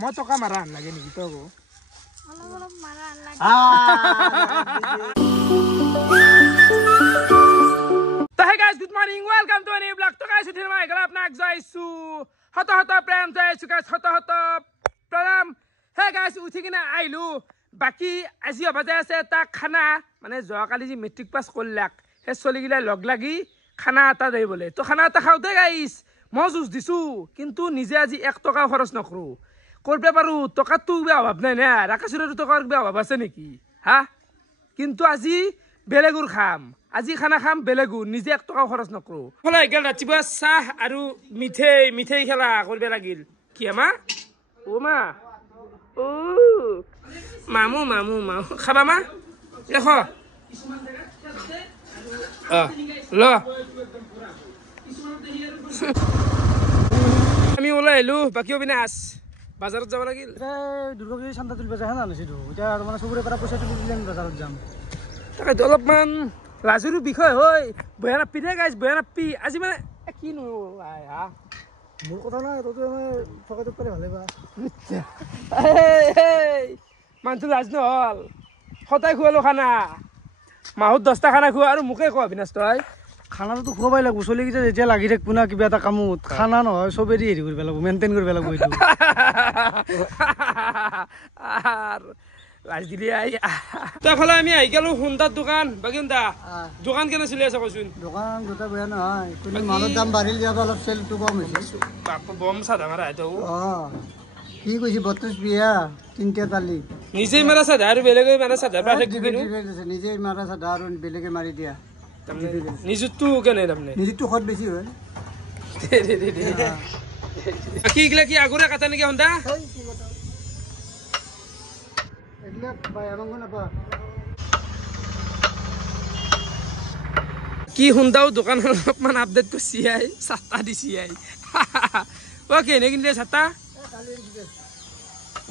মই টকা মাৰা লাগে নেকি তই কো অলপ মাৰা লাগে তো hey guys good morning welcome to a new vlog তো guys উঠিল মই গলা আপোনাক জয়ছু হত হত প্ৰেম জয়ছু guys হত হত প্ৰণাম hey guys উঠি কিনা আইলু বাকি আজি অবাজে আছে তা খানা মানে যোৱাকালি যি মেট্ৰিক পাস কৰলাক হে চলি গিলা লগ লাগি খানা এটা দেই বলে তো খানা এটা খাওতে গাইস মই জুস দিছু কিন্তু নিজে আজি 1 টকা খৰচ নকৰো করবে পারু টকা তো অভাব নাই না রাকাসুরের টকার অভাব আছে নাকি হ্যাঁ কিন্তু আজি বেলেগুর খাম আজি খানা খাম বেলেগুর নিজে 1 টকা খরচ নকৰো হলে গেল ৰাতিপুৱা চাহ আৰু মিঠেই খেলা কৰিব লাগিল কি আমা ও মা ও মামু খাবা মা দেখো ল আমি ওলাইলো বাকি অবিনাশ বাজাৰত যাব লাগিল দুৰ্গা পূজা চান্দা তুলিব যায় না নাছিলো এতিয়া মানে সবৰে পৰা পইচা তুলি দিলে বাজাৰত যাম তাকে অলপমান লাজুৰ বিষয় হয় বয়া নাপি দে গাইছ বয়া নাপি আজি মানে কিনো হা মোৰ কথা নাই তই মানে ঠকাটো পালে ভালে বা মানুহটো লাজ নহল সদায় খুৱালো খানা মাহত 10টা খানা খুৱা আৰু মোকে কয় অবিনাশ তই খানাটো খুৱাবই লাগিব চলিকেইটা যেতিয়া লাগি থাকিব না কিবা এটা কামত খানা নহয় চবেই হেৰি কৰিব লাগিব মেইনটেইন কৰিব লাগিব এইটো লাজ দিলি আই তই ফালে আমি আহি গেলো হুন্দাৰ দোকান বাকি হুন্দা দোকান কেনে চলি আছে কচোন দোকান দুটা বেয়া নহয় কিন্তু মালৰ দাম বাঢ়িল যাবা অলপ চেলটো কম হৈছে বম সাদা মাৰা তো কি কৈছি 32 বিয়া 3টা তালি নিজেই মাৰা সাদা আৰু বেলেগে মাৰা সাদা পাৰফেক্ট দিবিনো নিজেই মাৰা সাদা আৰু বেলেগে মাৰি দিয়া নিজুতটো কেনে তাৰমানে নিজুতটো খত বেছি হয় কি গিলা কি আগৰে কাটা নেকি হুন্দা এগলা বাই আমঙ্গ না পা কি হুন্দাও দোকান অলপমান আপডেট কৰিছি আই সাতটা দিছি আই ওকে নে কিনলে সাতটা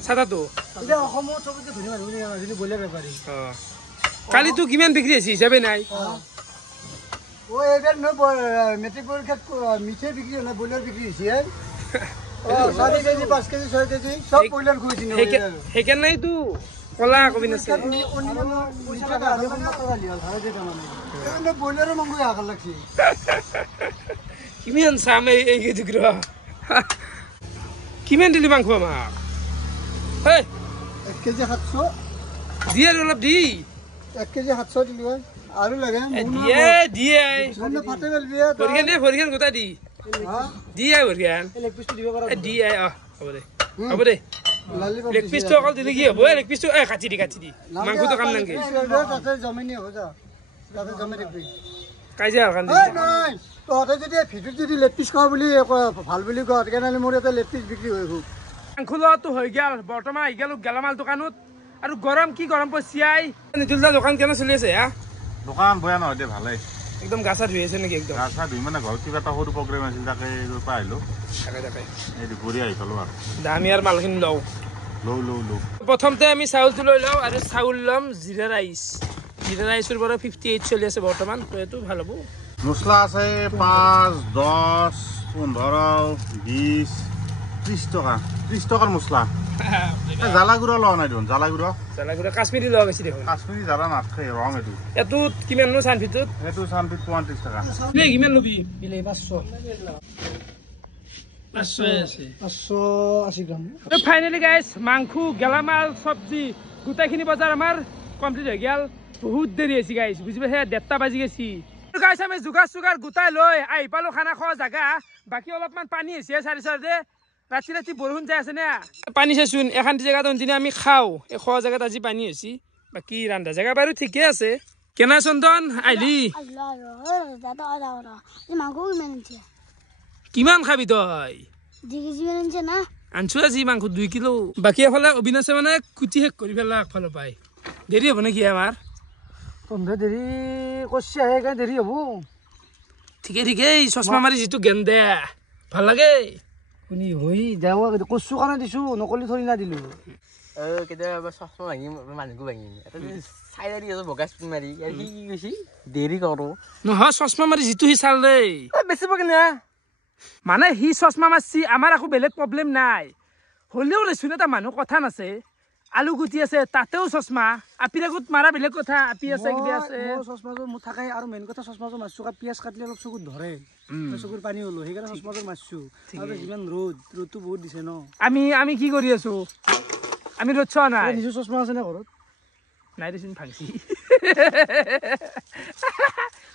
সাতটাটো এটা অসমত চবতে ধৰি মানুহ নে যদি বলে বেপাৰী কালি তো কিমান বিক্ৰী হৈছে হিচাপে নাই ও এবার ন মেট্রিক পরীক্ষাত মিঠে বিক্রি না বইলার বিক্রি হইছে ও 4 কেজি 5 কেজি 6 কেজি সব বইলার খুইছি না হেকেন নাই তো কলা কবি নাছে পয়সা টাকা আগে মাত্র গালি হল ধরে দিতে মানে এনে বইলার মঙ্গু আকাল লাগছি কিমান সামে এই কি দিগ্র কিমান দিলি মাংস মা হে 1 কেজি 700 দিয়ে অলপ দি 1 কেজি 700 দিলি ভাই আরো লাগে দিয়ে মনে ফাটে গেল বিয়া তো ফরিগান গোটা দি হ্যাঁ দিয়ে ফরিগান লেগ পিস দিব পারা দিয়ে হ'ব দে লেগ পিস তো অকল দিলি কি হ'ব লেগ পিস তো কাটি দি মাংস তো কাম নাংগে তাতে জমিনি হৈ যা তাতে জমি দেখবি কাইজা কান দি নাই তহঁতে যদি ভিডিঅ যদি লেগ পিস খাও বুলি ভাল বুলি কয় কেনেলে মোৰ এটা লেগ পিস বিক্ৰি হৈ গ'ল মাংস লোৱাটো হৈ গেল বৰ্তমান আহি গেল গেলামাল দোকানত আৰু গৰম কি গৰম পছি আই নিতুলদা দোকান কেনে চলি আছে হা দোকান বয়া নহয় দে ভালে একদম গাছা ধুই আছে নেকি একদম গাছা ধুই মানে ঘৰত কিবা এটা সৰু প্ৰগ্ৰেম আছিল তাকে পৰা আহিলো তাকে এই ঘূৰি আহি পালো আৰু দামি আৰু মালখিনি লওঁ প্ৰথমতে আমি চাউলটো লৈ লওঁ আৰু চাউল ল'ম জিৰা ৰাইচৰ পৰা 58 চলি আছে বৰ্তমান তো এইটো ভাল হ'ব মছলা আছে 5 10 15 20 30 টকাৰ মছলা জালা গুড়া লোৱা নাই দেখোন জালা গুড়া কাশ্মীৰী লোৱা গৈছে দেখোন কাশ্মীৰী জালা নাথাকে ৰং এইটো এইটোত কিমাননো চানফিটত এইটো চানফিট 35 টকা কিমান ল'বি বিলে 500 580 গ্রাম ফাইনালি গাইজ মাংস গেলামাল চব্জি গোটেইখিনি বজাৰ আমাৰ কমপ্লিট হৈ গেল বহুত দেৰি হৈছে গাইজ বুজি পাইছে 1:30 বাজি গেছি গাইজ আমি যোগাৰ গোটাই লৈ আহি পালো খানা খোৱা জাগা বাকী অলপমান পানী হৈছে চাৰিচৰতে ৰাতি বৰষুণ যাই আছে না পানী চাইছোন এখানটি জেগাত অন্তিনে আমি খাওঁ এই খোৱা জেগাত আজি পানী হৈছে বাকী ৰান্ধা জেগা বাৰু ঠিকে আছে কেনা চন্দন আহিলি কিমান খাবি তই আনছো আজি মাংস 2 কিলো বাকী এফালে অবিনাশে মানে কুটি শেষ কৰি পেলাই আগফালে পাই দেৰি হ'ব নেকি আমাৰ তন্ধে দেৰি কইছে আহে কাই দেৰি হ'ব ঠিকে চশমা মাৰি যিটো গেন্দে ভাল লাগে শুনি হৈ যাও কচু কাৰণে দিছো নকলি থৰি না দিলো কেতিয়াবা চশমা ভাঙি মানুহকো ভাঙি এটা চাই দি আছে বগা স্পিন মাৰি কি কৈছি দেৰি কৰো নহয় চশমা মাৰি যিটো হি চাল দেই বেছি পকে না মানে হি চশমা মাৰছি আমাৰ আকো বেলেগ প্ৰব্লেম নাই হ'লেও ৰেচোন এটা মানুহ কথা নাছে আলু গুটি আছে তাতেও চশমা আপিৰ আগত মাৰা বেলেগ কথা আপি আছে কিবা আছে মোৰ চশমাযোৰ মোৰ থাকে আৰু মেইন কথা চশমাযোৰ মাৰছো পিয়াজ কাটলে অলপ চকুত ধৰে চকুৰ পানী হলো সেইকাৰণে চশমাযোৰ মাৰছো আৰু যিমান ৰ'দটো বহুত দিছে ন আমি কি কৰি আছো আমি ৰ'দ চোৱা নাই নিজৰ চশমা আছে নে ঘৰত নাই দেচোন ভাংছি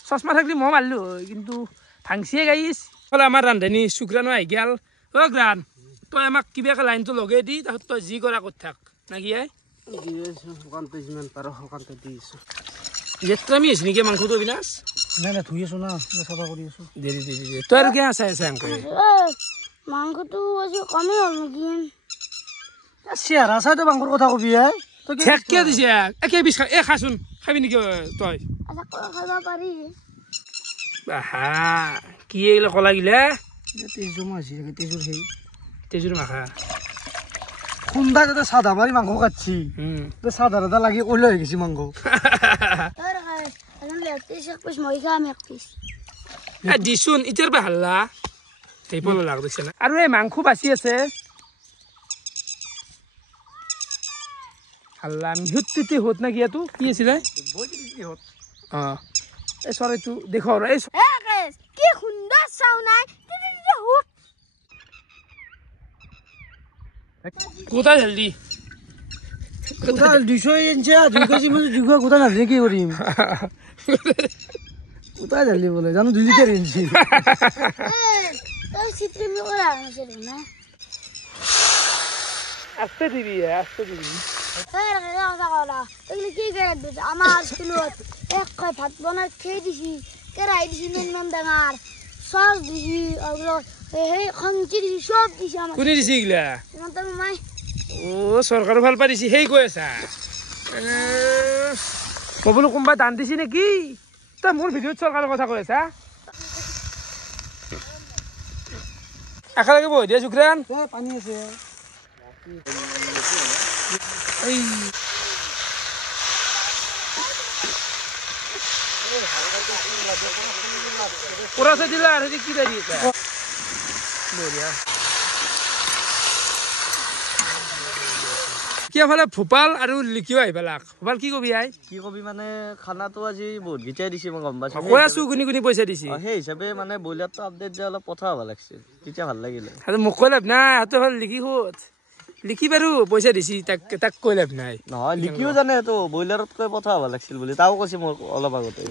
চশমা থাকলে মই মাৰিলো হয় কিন্তু ভাংছিয়ে গাইছ বোলে আমাৰ ৰান্ধনী শুক্ৰাণো আহি গেল অ' গ্ৰাণ তই আমাক কিবাকে লাইনটো লগাই দি তাৰপিছত তই যি কৰা কৰি থাক নাকি সকামতে যিমান পাৰ সকামতে দি আছো লেত্ৰামি হৈছে নেকি মাংসটো অবিনাশ নাই নাই ধুই আছো না চাফা কৰি আছো দেৰি তই আৰু কিয় চাই আছে আংকল মাংসটো আজি কমেই হ'ল নেকি চেহাৰা চাই তই মাংসৰ কথা কবি ঠেককে দিছে একে বিছ খা খাচোন খাবি নেকি তই আচ্ছা খাব পাৰি বাহা কি এইগিলা কলা গিলা তেজ জমা হৈছে তেজৰ সেই তেজুৰ মাখা খুন্দা যাতে চাধা মাৰি মাংস কাটছি চাধা এটা লাগি কলে হৈ গৈছে মাংস মই খাম এক পিচ দিছোন এতিয়াৰ পৰা হাল্লা পল লাগ দিছে না আৰু এই মাংস বাচি আছে হাল্লা মিহুতি হত না কিয়াটো কি আছিলে অঁ এই চৰাইটো দেখ এই কি সুন্দৰ চাও নাই কোথা জলদি কোথা 200 ইঞ্চি 2 কেজি মানে জুগা কোথা নাজানে কি কৰিম কোথা জলদি বলে জানো 2 লিটাৰ ইঞ্চি তই চিত্ৰি কৰা আছে না আস্তে দিবি কি আমাৰ স্কুলত এক ভাত বনাই খেয়ে দিছি কেৰাহী দিছি ইমান ডাঙৰ চচ দিছি আৰু সেই খঞ্চি দিছি চব দিছি আমাক কোনে দিছে এইগিলা মাই অ' চৰকাৰো ভাল পাই দিছে সেই কৈ আছা মই বোলো কোনোবাই দান দিছে নেকি তই মোৰ ভিডিঅ'ত চৰকাৰৰ কথা কৈ আছা একেলগে বহি দিয়া শুক্ৰাণ পানী আছে পুৰাতে দিলা আৰ কি দাঁড়িয়েছে বঢ়িয়া কিয় ফালে ভোপাল আৰু লিখিও আহি পেলাক ভোপাল কি কবি আই কি কবি মানে খানাটো আজি বহুত গিটাই দিছে মই গম পাইছো কৈ আছো কোনি পইচা দিছে সেই হিচাপে মানে ব্ৰইলাৰটো আপডেট যে অলপ পঠা হ'ব লাগিছিল তেতিয়া ভাল লাগিলে আৰু মোক কৈ লাভ নাই সেইটো হ'ল লিখি সোধ লিখি বাৰু পইচা দিছি তাক কৈ লাভ নাই নহয় লিখিও জানে তো ব্ৰইলাৰতকৈ পঠা হ'ব লাগিছিল বুলি তাও কৈছে মোক অলপ আগতে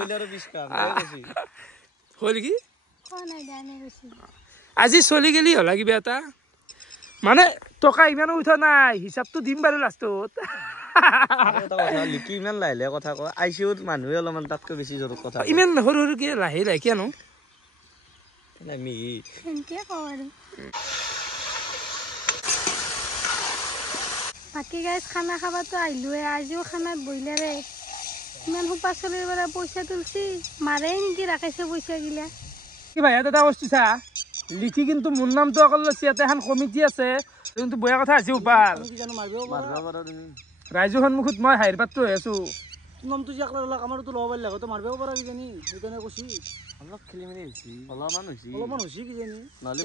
ব্ৰইলাৰৰ 20 টা হ'ল কি নাই জানে গৈছি আজি চলি গেলি হলা কিবা এটা মানে টকা ইমানো উঠা নাই হিচাপটো দিম বাৰু লাষ্টত লিখি ইমান লাহে লাহে কথা কয় আইচিউত মানুহে অলপমান তাতকৈ বেছি জোৰত কথা ইমান সৰু সৰুকে লাহে লাহে কিয়নো সেনকে কওঁ আৰু বাকী গাইজ খানা খাবাতো আহিলোৱে আজিও খানাত ব্ৰইলাৰে ইমান সোপা চলিৰ পৰা পইচা তুলছি মাৰে নেকি ৰাখিছে পইচা গিলা কি ভাই এটা বস্তু চা লিখি কিন্তু মোৰ নামটো অকল লৈছে ইয়াতে এখন কমিটি আছে কিন্তু বেয়া কথা আছে উপাল ৰাইজৰ সন্মুখত মই হাইৰ পাতটো হৈ আছো নামটো যে আকলা আমাৰতো ল'ব পাৰিলে হয়তো মাৰিব পৰা কিজানি সেইকাৰণে কৈছি অলপ খেলি মেলি হৈছে অলপমান হৈছে কিজানি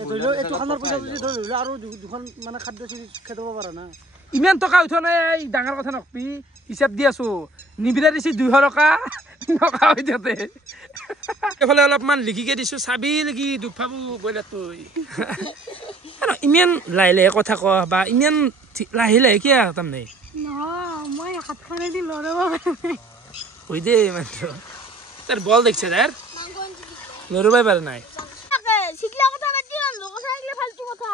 ধৰি লওক এইটো খানাৰ পইচা যদি ধৰি লওক আৰু দুখন মানে খাদ্য খেদাব পাৰা না ইমান টকা উঠোৱা নাই ডাঙৰ কথা নকবি হিচাপ দি আছো নিবিৰা দিছি 200 টকা টকা হৈ যাতে এইফালে অলপমান লিখিকে দিছো চাবি লাগি দুখ পাবো ব্ৰইলাৰটো ইমান লাহে লাহে কথা ক বা ইমান লাহে লাহে কিয় তাৰমানে নহয় মই হাতখনেদি লৰাব হৈ দে মাত্ৰ তাৰ বল দেখছে তাৰ লৰবাই পাৰা নাই শিকলা কথা বাদ দিলাম কথা এগলা ফালতু কথা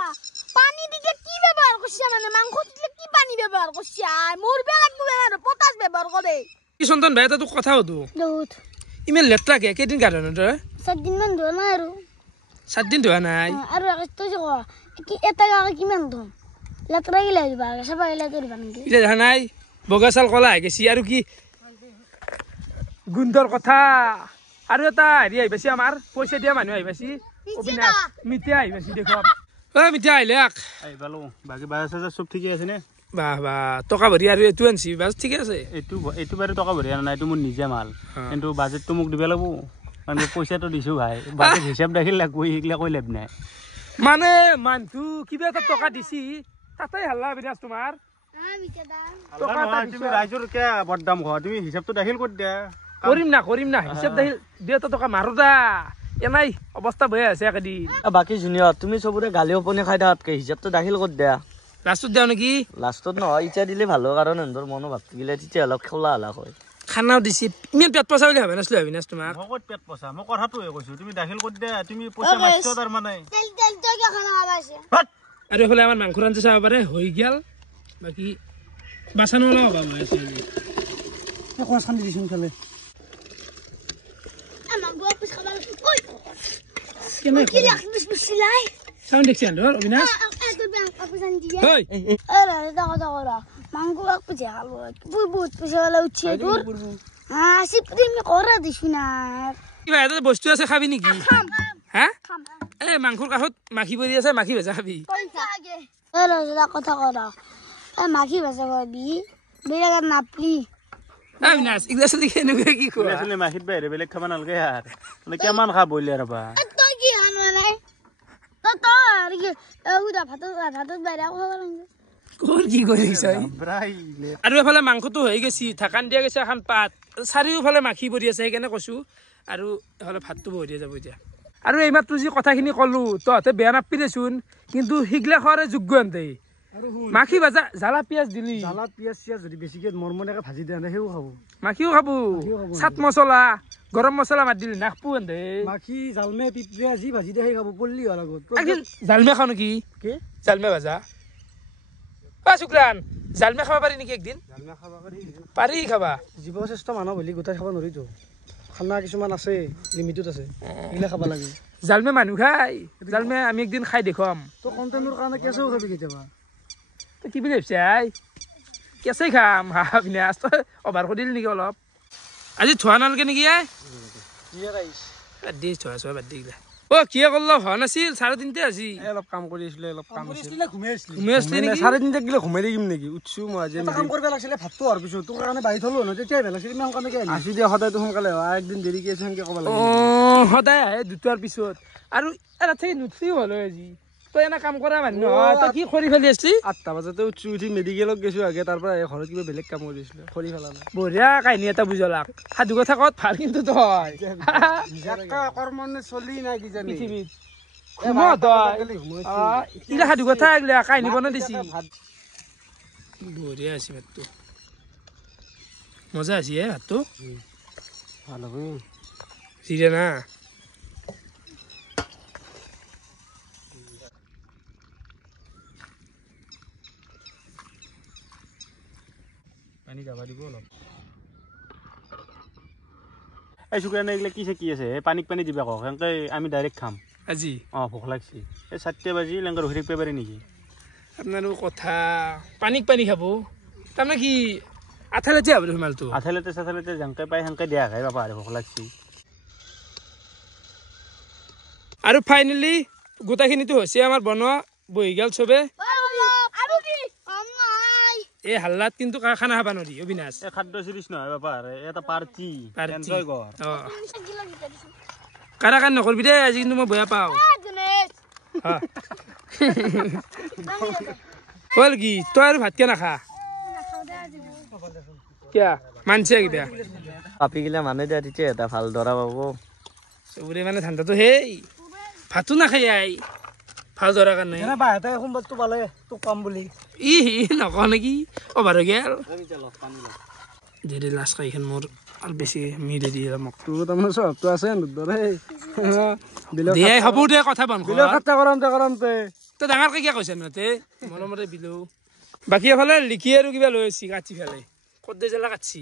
পানী দিকে কি ব্যবহার করছিস মানে মাংস দিলে কি পানি ব্যবহার করছিস মোর বে লাগবে আর পটাশ ব্যবহার করে কি সন্তান ভাই তো কথা হতো বহুত ইমান লেট্ৰা কে কেদিন গাড়ন তই 7 দিন মান ধোৱা নাই আৰু 7 দিন ধোৱা নাই আৰু তই যে কি এটা গাকে কিমান ধোম লেট্ৰা গিলা দিবা সবা গিলা কৰিবা নেকি ইটা দেখা নাই বগা চাল কলা হৈ গেছি আৰু কি গুন্দৰ কথা আৰু এটা হেৰি আহিবাছি আমাৰ পইচা দিয়া মানুহ আহিবাছি অবিনাশ মিতিয়া আহিবাছি দেখো ঐ মিতিয়া আহিলে আহি পালো বাকী 12000 চব ঠিকে আছে নে বাহ বাহ টকা ভৰি আৰু এইটো আনছি বাস ঠিকে আছে এইটো বাৰু টকা ভৰি আনা নাই এইটো মোৰ নিজে মাল কিন্তু বাজেটটো মোক দিব লাগিব কাৰণ পইচাটো দিছো ভাই বাজেট হিচাপ ৰাখিলে লাগব এইগিলা কৈ লাভ নাই মানে মানটো কিবা এটা টকা দিছি তাতে হাল্লা বিনাশ তোমাৰ তুমি ৰাইজৰ কিয় বদনাম হোৱা তুমি হিচাপটো দাখিল কৰি দিয়া কৰিম না হিচাপ দাহিল 2 টকা মাৰো দা এনাই অৱস্থা বেয়া আছে একেদিন বাকী জুনিয়ৰ তুমি চবৰে গালি অপনি খাই থাকাতকে হিচাপটো দাখিল কৰি দিয়া লাষ্টত দিওঁ নেকি লাষ্টত নহয় ইচ্ছা দিলে ভাল হয় কাৰণ এন্দৰ মনো ভাব থাকিলে তেতিয়া অলপ খেলা হালা হয় খানাও দিছি ইমান পেট পচা বুলি ভাবে নাছিলো অবিনাশ তোমাক ক'ত পেট পচা মই কথাটোৱে কৈছো তুমি দাখিল কৰি দিয়া তুমি পইচা মাৰিছ তাৰ মানে আৰু এইফালে আমাৰ মাংস ৰান্ধি চাব পাৰে হৈ গেল বাকী বাচন ওলাব পাবা মই আছো কচ খান্দি দিছোন খালে চাউণ্ড দেখছি আন্দৰ অবিনাশ কিবা এটা বস্তু আছে খাবি নেকি হা এই মাংসৰ কাষত মাখি পৰি আছে মাখি ভেজা খাবি কথা কৰা মাখি ভাজা খাবি বেলেগ নাপলি অবিনাশ ইগলা চলি কেনেকুৱা কি খোৱা আসলে মাখিত বাহিৰে বেলেগ খাব নালাগে আৰু মানে কিমান খা বইলাৰ বা তই কি খানো নাই তই ভাতত বাহিৰা খাব লাগে কোৰ কি কৰিছ আৰু এফালে মাংসটো হৈ গৈছি ঢাকান দিয়া গৈছে এখন পাত চাৰিওফালে মাখি পৰি আছে সেইকাৰণে কৈছো আৰু এফালে ভাতটো বহি যাব এতিয়া আৰু এইমাত্ৰ যি কথাখিনি ক'লো তহঁতে বেয়া নাপাবি দেচোন কিন্তু সিগলা খোৱাৰে যোগ্য এনতে মাখি ভাজা জ্বালা পিঁয়াজ দিলি জ্বালা পিঁয়াজ চিয়াজ যদি বেছিকে মৰমৰীয়াকে ভাজি দিয়া সেইও খাব মাখিও খাব চাট মছলা গৰম মছলা মাত দিলি নাখপো এনতে মাখি জালমে পিপৰে যি ভাজি দিয়ে সেই খাব পল্লি হোৱাৰ আগত জালমে খাওঁ নেকি কি জালমে ভাজা শুক্ৰান জালমে খাব পাৰি নেকি একদিন জালমে খাব পাৰি খাবা জীৱশ্ৰেষ্ঠ মানুহ বুলি গোটাই খাব নোৱাৰিতো খানা কিছুমান আছে লিমিটত আছে এইগিলা খাব লাগে জালমে মানুহ খাই জালমে আমি একদিন খাই দেখুৱাম তো কণ্টেণ্টৰ কাৰণে কেঁচাও খাবি কেতিয়াবা তই কি বুলি ভাবিছে আই কেঁচাই খাম হা বিনাশ তই অভাৰ কৰি দিলি নেকি অলপ আজি থোৱা নালাগে নেকি আই বাদ দি থোৱা চোৱা বাদ দি গিলা কিয় কৰলো হোৱা নাছিল 3:30 আজি অলপ কাম কৰি আছিলো অলপ কাম ঘুমাই আছিলি নেকি 3:30 গিলে ঘুমাই দিম নেকি উঠছো মই আজি কাম কৰিব লাগিছিলে ভাতটো হোৱাৰ পিছত তোৰ কাৰণে বাঢ়ি থলো ন তেতিয়া ভাল লাগিছিল ইমান সোনকালে আজি দিয়া সদায়তো সোনকালে হয় একদিন দেৰিকে আছে সেনেকে ক'ব লাগে সদায় আহে 2টাৰ পিছত আৰু এটা থেকে নুঠিও হ'ল আজি তই এনে কাম কৰা মানুহ তই কি খৰি ফেলি আছিলি 8টা বজাতে উঠি মেডিকেলত গৈছো আগে তাৰ পৰা ঘৰত কিবা বেলেগ কাম কৰিছিলো খৰি ফেলা নাই বঢ়িয়া কাহিনী এটা বুজলাক সাধু কথা কত ভাল কিন্তু তই কৰ্মনে চলি নাই কিজানি পৃথিৱীত ইলা সাধু কথা এগিলা কাহিনী বনাই দিছি বঢ়িয়া আছে ভাতটো মজা আছে ভাতটো ভাল হ'ব চিৰে না পানী যাবা দিব অলপ এই শুক্ৰানে এইগিলা কি আছে পানীক পানী দিবা কওক সেনেকে আমি ডাইৰেক্ট খাম আজি ভোক লাগছি এই 4 বাজি লেংকাৰ ৰখি থাকিব পাৰি নেকি আপনাৰো কথা পানীক পানী খাব তাৰমানে কি আঠালেতে হ'ব দেখোন মালটো আঠালেতে চাঠালেতে যেনেকে পাই সেনেকে দিয়া খাই বাবা ভোক লাগছি আৰু ফাইনেলি গোটাখিনিতো হৈছে আমাৰ বনোৱা বহি গেল চবে এই হাল্লাত কিন্তু খানা খাবা নোৱাৰি অবিনাশ এই খাদ্য চিৰিজ নহয় বাবা এটা পাৰ্টি এনজয় কৰ কাৰাকান নকৰবি দে আজি কিন্তু মই বেয়া পাওঁ হ'ল কি তই আৰু ভাত কিয় নাখা কিয় মানছে কিবা পাপি গিলা মানে দিয়া তেতিয়া এটা ভাল ধৰা পাব চবৰে মানে ধান্দাটো সেই ভাতো নাখাই আই ভাল ধৰাৰ কাৰণে বাহঁতে সোমবাৰটো পালে তোক পাম বুলি ই নকওঁ নেকি অভাৰ হৈ গেল দেৰি লাষ্ট খাইখন মোৰ আৰু বেছি মিলে দি মোক তোৰ তাৰমানে স্বভাৱটো আছে দিয়াই হ'ব দে কথা বন কৰামতে তই ডাঙৰকে কিয় কৈছা নতে মৰমতে বিলো বাকী এফালে লিখি আৰু কিবা লৈ আহিছি কাটি ফেলে ক'ত দে জেলা কাটছি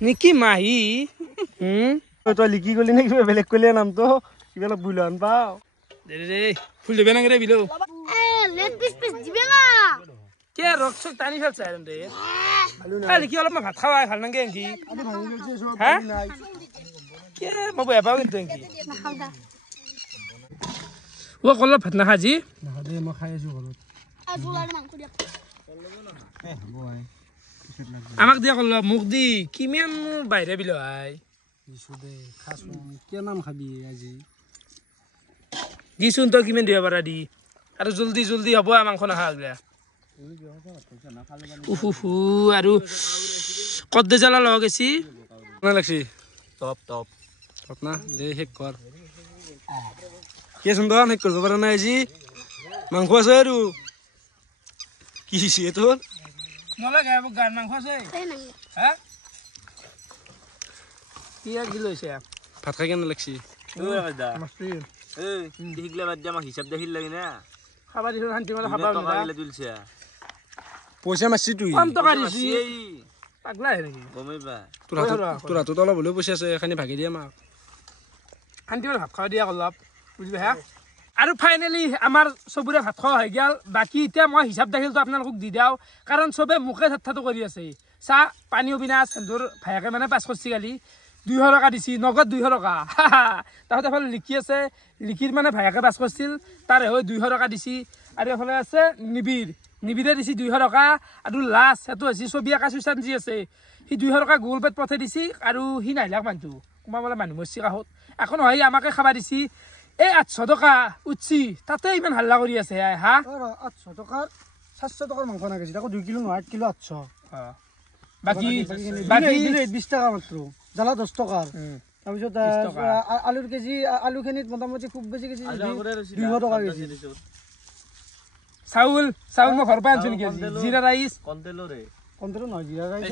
নেকি মাহী তই লিখি গলি নে কিবা বেলেগ কৰিলে নামটো কিবা অলপ ভুল হান পাও দে ফুল দিবে না বিলো কে ৰক চক টানি ফেলছা দে লিখি অলপ ভাত খাৱা ভাল নাগে নেকি হা কে মই বেয়া পাওঁ কিন্তু নেকি কল ভাত নাখা যি মই খাই আছো ঘৰত আমাক দিয়া কল মোক দি কিমান বাহিৰে বিলো হাই দিছো দে খাচোন কিয় নাম খাবি আজি দিচোন তই কিমান দিব পাৰা দি আৰু জলদি জলদি হ'ব মাংস নাখালে উহু আৰু কদ্দে জ্বালা লগ গেছি কেনে লাগছি টপ টপ না দে শেষ কৰ কি সুন্দৰ শেষ কৰিব পৰা নাই আজি মাংস আছে আৰু কি হৈছে তোৰ নলাগে গান মাংস আছে হা কি কি লৈছে ভাত খাই কেনে লাগছি খাবা দিছো শান্তি মানে খাবা পইচা মাৰছি তুই কম টকা দিছি পাগলা হে নেকি তোৰ হাতত অলপ হ'লেও পইচা আছে এখানি ভাগি দিয়া মাক শান্তি মানে ভাত খাব দিয়া অলপ বুজিবা হা আৰু ফাইনেলি আমাৰ চবৰে ভাত খোৱা হৈ গ'ল বাকী এতিয়া মই হিচাপ দাখিলটো আপোনালোকক দি দিওঁ কাৰণ চবে মোকে ঠাট্টাটো কৰি আছে চাহ পানী অবিনাশ সিহঁতৰ ভায়েকে মানে 5 কৰছি গালি 200 টকা দিছি নগদ 200 টকা তাহাঁতে এফালে লিখি আছে লিখিৰ মানে ভায়েকে 5 কৰছিল তাৰে হৈ 200 টকা দিছি আৰু এফালে আছে নিবিৰে দিছি 200 টকা আৰু লাষ্ট সেইটো হৈছে ছবি আকা সুশান্ত যি আছে সি 200 টকা গুগল পেত পঠাই দিছি আৰু সি নাহিলাক মানুহটো কোনোবা মানুহ মৰছি কাষত এখন হয় আমাকে খাবা দিছি এই 800 টকা উঠছি তাতে ইমান হাল্লা কৰি আছে হা 800 টকাৰ 700 টকাৰ মাংস নাগেছি তাকো 2 কিলো নহয় 1 কিলো 800 বাকি 20 টকা মাত্ৰ জ্বালা 10 টকাৰ তাৰপিছত আলুৰ কেজি আলুখিনিত মোটামুটি খুব বেছি কেজি 200 টকা কেজি চাউল মই ঘৰ পৰা আনছো নেকি জিৰা ৰাইচ কণ্ট্ৰল নহয় জিৰা ৰাইচ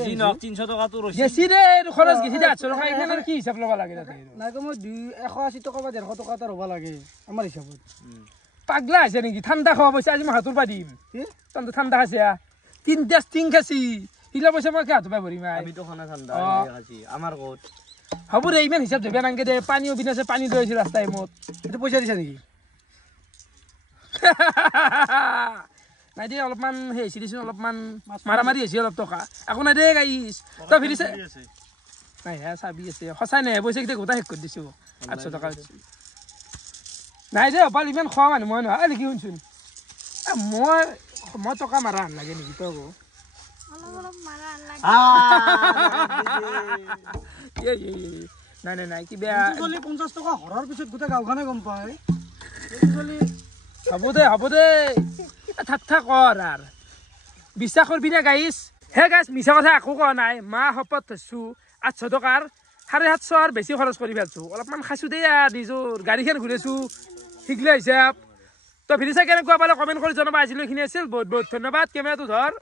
300 টকা তো গেছি দে খৰচ গেছি দে 800 টকা ইমান আৰু কি হিচাপ ল'ব লাগে তাতে নাই কম 180 টকা বা 150 টকা এটা ৰ'ব লাগে আমাৰ হিচাপত পাগলা হৈছে নেকি ঠাণ্ডা খাব পইচা আজি মই হাতৰ পৰা দিম তহঁতে ঠাণ্ডা খাইছে 3টা ষ্টিং খাইছি হিলা পইচা মই কি হাতৰ পৰা ভৰিম আমিতো খানা ঠাণ্ডা খাইছি আমাৰ ক'ত হ'ব দে ইমান হিচাপ ধৰিব নাংগে দে পানী অবিনাশে পানী লৈ আহিছে ৰাস্তা টাইমত এইটো পইচা দিছা নেকি নাই দে অলপমান সেই হৈছে দিছোঁ অলপমান মাৰামাৰি হৈছে অলপ টকা একো নাই দে গাইছ তই ফিৰিছে নাই হে চাবি আছে সঁচাই নাই পইচাকেইটা গোটা শেষ কৰি দিছোঁ 800 টকা নাই দে অপাল ইমান খোৱা মানুহ মই নহয় লিখি শুনচোন মই টকা মাৰা নালাগে নেকি তই কো নাই কিবা 50 টকা হৰাৰ পিছত গোটেই গাঁওখনে গম পায় হ'ব দে ঠাট্টা কৰ আৰু বিশ্বাস কৰবি না গাইছ হে গাইছ মিছা কথা একো কোৱা নাই মা শপত থৈছোঁ 800 টকাৰ 750 আৰু বেছি খৰচ কৰি পেলাইছোঁ অলপমান খাইছোঁ দেই নিজৰ গাড়ীখন ঘূৰাইছোঁ শিকলে হিচাপ তই ভিডিঅ' চাই কেনেকুৱা পালে কমেণ্ট কৰি জনাবা আজিলৈ এইখিনি আছিল বহুত বহুত ধন্যবাদ কেমেৰাটো ধৰ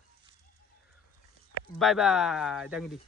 বাই বাই দাঙি দি